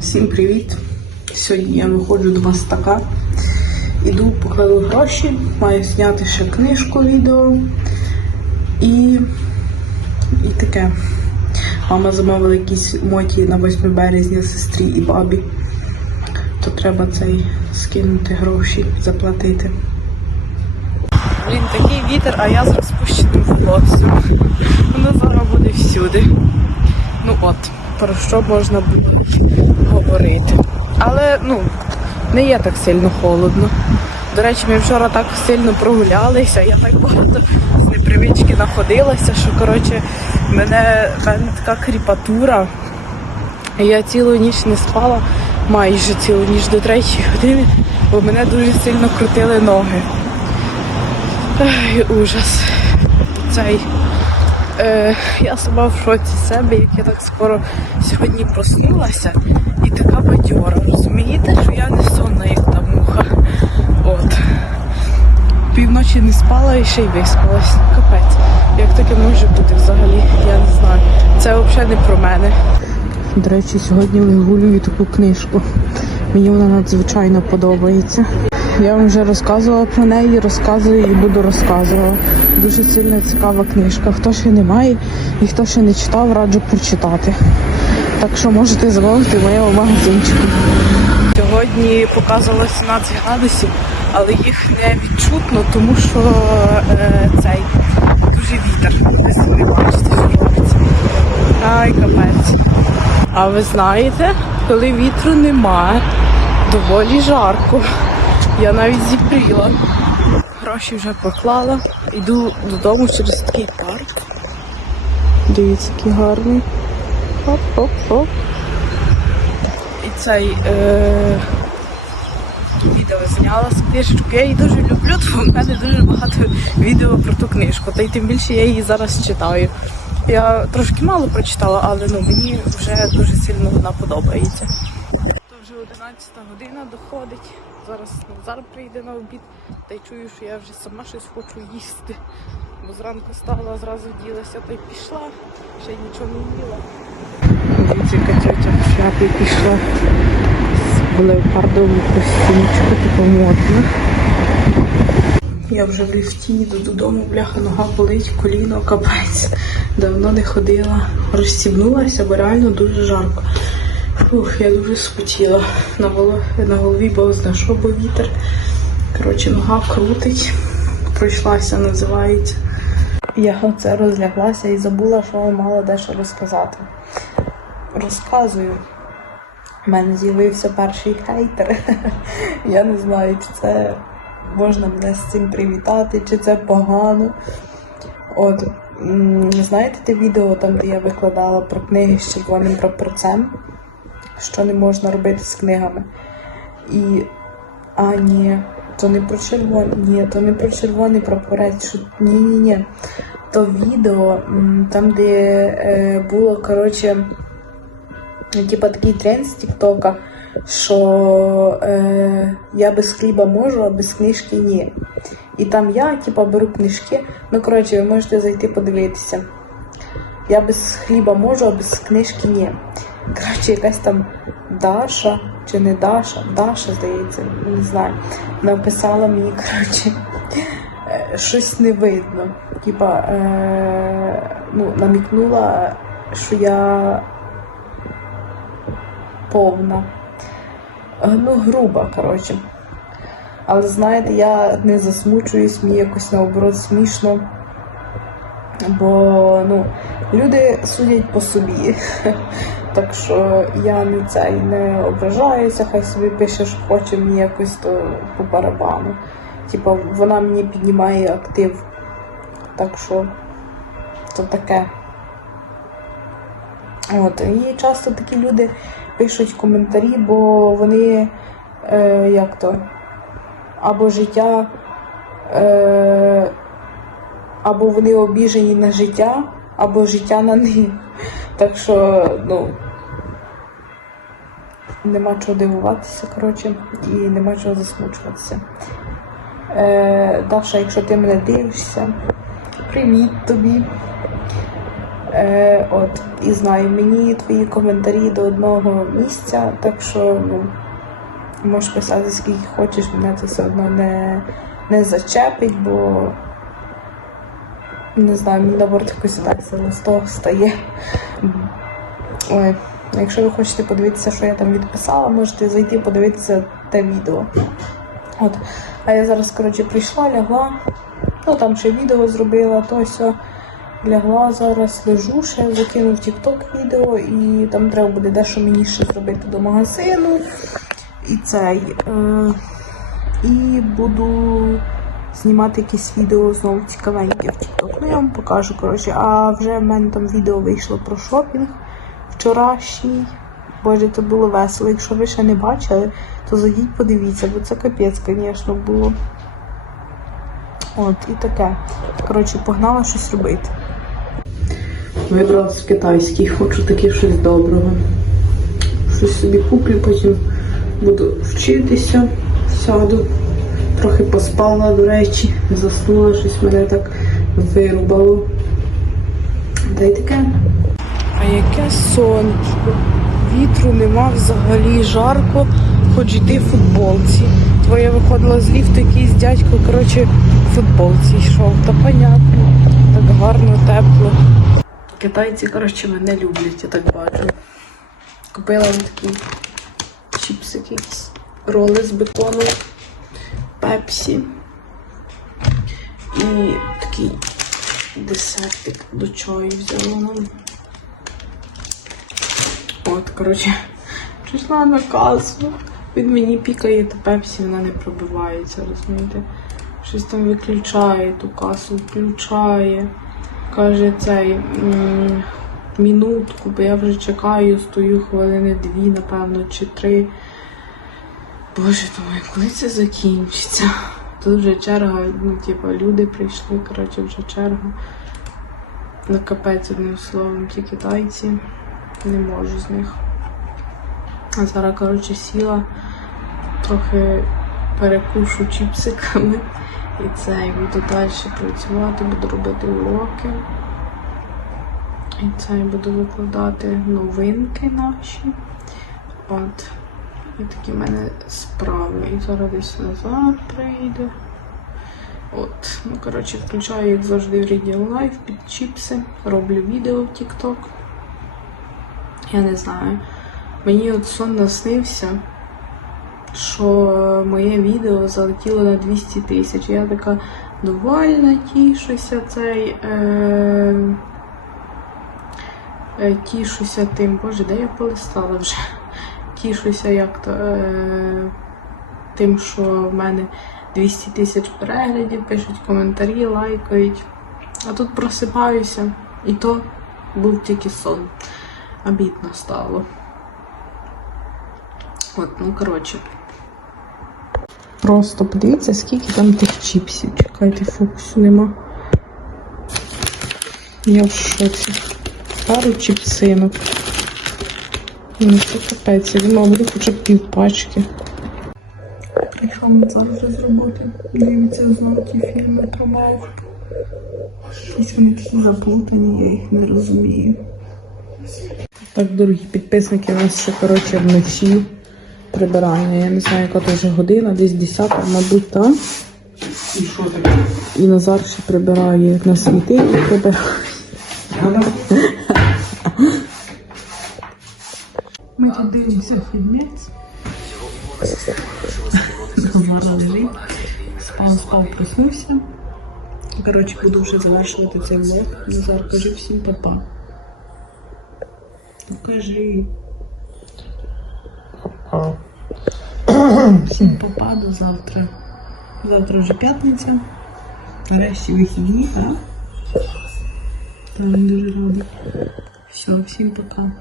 Всім привіт! Сьогодні я виходжу до мастака. Іду, покладу гроші, маю зняти ще книжку відео і, і таке. Мама замовила якісь моті на 8 березня сестрі і бабі. То треба цей скинути гроші, заплатити. Блін, такий вітер, а я з розпущеним волоссям. Воно зараз буде всюди. Ну от, про що можна буде говорити. Але ну, не є так сильно холодно. До речі, ми вчора так сильно прогулялися, я так багато з непривички находилася, що коротше, мене, мене така кріпатура. Я цілу ніч не спала, майже цілу ніч до третьої години, бо мене дуже сильно крутили ноги. Ай, ужас. Цей. Е, я сама в шоці себе, як я так скоро сьогодні проснулася і така бадьора. Розумієте, що я не сонна, як та муха. От. Півночі не спала і ще й виспалась. Капець. Як таке може бути взагалі? Я не знаю. Це взагалі не про мене. До речі, сьогодні вигулюю таку книжку. Мені вона надзвичайно подобається. Я вам вже розказувала про неї, розказую і буду розказувати. Дуже сильно цікава книжка. Хто ще не має і хто ще не читав, раджу прочитати. Так що можете замовити в моєму магазинчику. Сьогодні показувало 17 градусів, але їх не відчутно, тому що е, цей дуже вітер. Ви бачите, що робиться. Ай, капець. А ви знаєте, коли вітру немає, доволі жарко. Я навіть зіпріла. Гроші вже поклала. Йду додому через такий парк. Дивіться, який гарний. Хоп-хоп-хоп. І цей е... відео зняла з книжечку. Я її дуже люблю, тому в мене дуже багато відео про ту книжку. Та й тим більше я її зараз читаю. Я трошки мало прочитала, але ну, мені вже дуже сильно вона подобається. То вже 11 година доходить. Зараз Назар прийде на обід, та й чую, що я вже сама щось хочу їсти. Бо зранку стала, зразу ділася, та й пішла, ще й нічого не їла. Дивіться, яка тетя в шляпі пішла в леопардову костюмчику, таку модну. Я вже в ліфті йду додому, бляха, нога болить, коліно, капець. Давно не ходила. Розстібнулася, бо реально дуже жарко. Фух, я дуже спотіла. На, голо- на голові бог зна що, бо вітер. Коротше, нога крутить. Пройшлася, називається. Я оце розляглася і забула, що мала дещо розказати. Розказую. У мене з'явився перший хейтер. Я не знаю, чи це можна мене з цим привітати, чи це погано. От, знаєте те відео там, де я викладала про книги з червоним прапорцем, що не можна робити з книгами. І. А, ні, то не про червоний, ні, то не про червоний прапорець. Що... Ні, ні, ні. То відео, там, де е, було, коротше, типа такий тренд з Тіктока, що е, я без хліба можу, а без книжки ні. І там я, типа, беру книжки. Ну, коротше, ви можете зайти подивитися. Я без хліба можу, а без книжки ні. Коротше, якась там Даша чи не Даша, Даша, здається, не знаю. Написала мені, коротше, е, щось не видно. Типа, е, ну, намікнула, що я повна. Е, Ну, груба, коротше. Але знаєте, я не засмучуюсь, мені якось наоборот смішно. Бо ну, люди судять по собі. Так що я не цей не ображаюся, хай собі пише, що хоче мені якось то по барабану. Типа вона мені піднімає актив. Так що то таке. От, і часто такі люди пишуть коментарі, бо вони е, як то або життя, е, або вони обіжені на життя, або життя на них. Так що, ну, нема чого дивуватися, коротше, і нема чого засмучуватися. Е, Даша, якщо ти мене дивишся, привіт тобі. Е, от, і знаю, мені твої коментарі до одного місця, так що ну, можеш писати скільки хочеш, мене це все одно не, не зачепить, бо не знаю, мені наоборот якось весело з того стає. Ой, якщо ви хочете подивитися, що я там відписала, можете зайти подивитися те відео. От. А я зараз, коротше, прийшла, лягла. Ну там ще відео зробила, то все. Лягла зараз, лежу ще, закинув TikTok відео, і там треба буде дещо мені ще зробити до магазину. І цей. Е, і буду знімати якісь відео знову цікавеньке в TikTok. Ну, я вам покажу, коротше. А вже в мене там відео вийшло про шопінг вчорашній. Боже, це було весело. Якщо ви ще не бачили, то зайдіть, подивіться, бо це капець, звісно, було. От, і таке. Коротше, погнала щось робити. Вибрала з китайський, хочу таке щось доброго. Щось собі куплю, потім буду вчитися, сяду. Трохи поспала, до речі, заснула, щось мене так вирубало. Та таке. А яке сонечко. Вітру нема взагалі жарко, хоч йти в футболці. Твоя виходила з ліфту, якийсь дядько, коротше, в футболці йшов. Та понятно, так гарно, тепло. Китайці, коротше, мене люблять, я так бачу. Купила їм такі чіпсики, роли з бетону, пепсі. І такий десертик до чаю взяла нам. От, коротше, прийшла на касу. Він мені пікає, та пепсі вона не пробивається, розумієте? Щось там виключає, ту касу включає. Каже цей мінутку, бо я вже чекаю, стою хвилини дві, напевно, чи три. Боже, думаю, коли це закінчиться? Тут вже черга, ну, типу, люди прийшли, коротше, вже черга. На капець одним словом, ті китайці. Не можу з них. А зараз, коротше, сіла, трохи перекушу чіпсиками. І це, і буду далі працювати, буду робити уроки. І це я буду викладати новинки наші. От. І такі в мене справи. І зараз десь назад прийде. От. Ну, коротше, включаю, як завжди, в Radio Life під чіпси. Роблю відео в TikTok. Я не знаю. Мені от сон наснився, що моє відео залетіло на 200 тисяч. Я така довольна, тішуся цей. Е... Е, тішуся тим. Боже, де я полистала вже? Тішуся як то е... тим, що в мене 200 тисяч переглядів, пишуть коментарі, лайкають. А тут просипаюся, і то був тільки сон. Обідно стало. От, ну коротше. Просто подивіться, скільки там тих чіпсів. Чекайте, фокусу нема. Я в шоці. Пару чіпсинок. Ну, це капець, я думала, буде хоча б пів пачки. Прийшла вже з роботи. Дивіться знову ті фільми про мавп. Якісь вони такі заплутані, я їх не розумію. Так, дорогі підписники, у нас ще, коротше, вночі прибирання. Я не знаю, яка то вже година, десь 10, мабуть, так. І що таке? І Назар ще прибирає на світи і прибирає. Дивимося фільмець. Лежить. Спав, спав, проснувся. Коротше, буду вже завершувати цей влог. Назар, кажи всім папа. Кажи. Всім папа до завтра. Завтра вже п'ятниця. Нарешті вихідні, так? Та він дуже радий. Все, всім пока.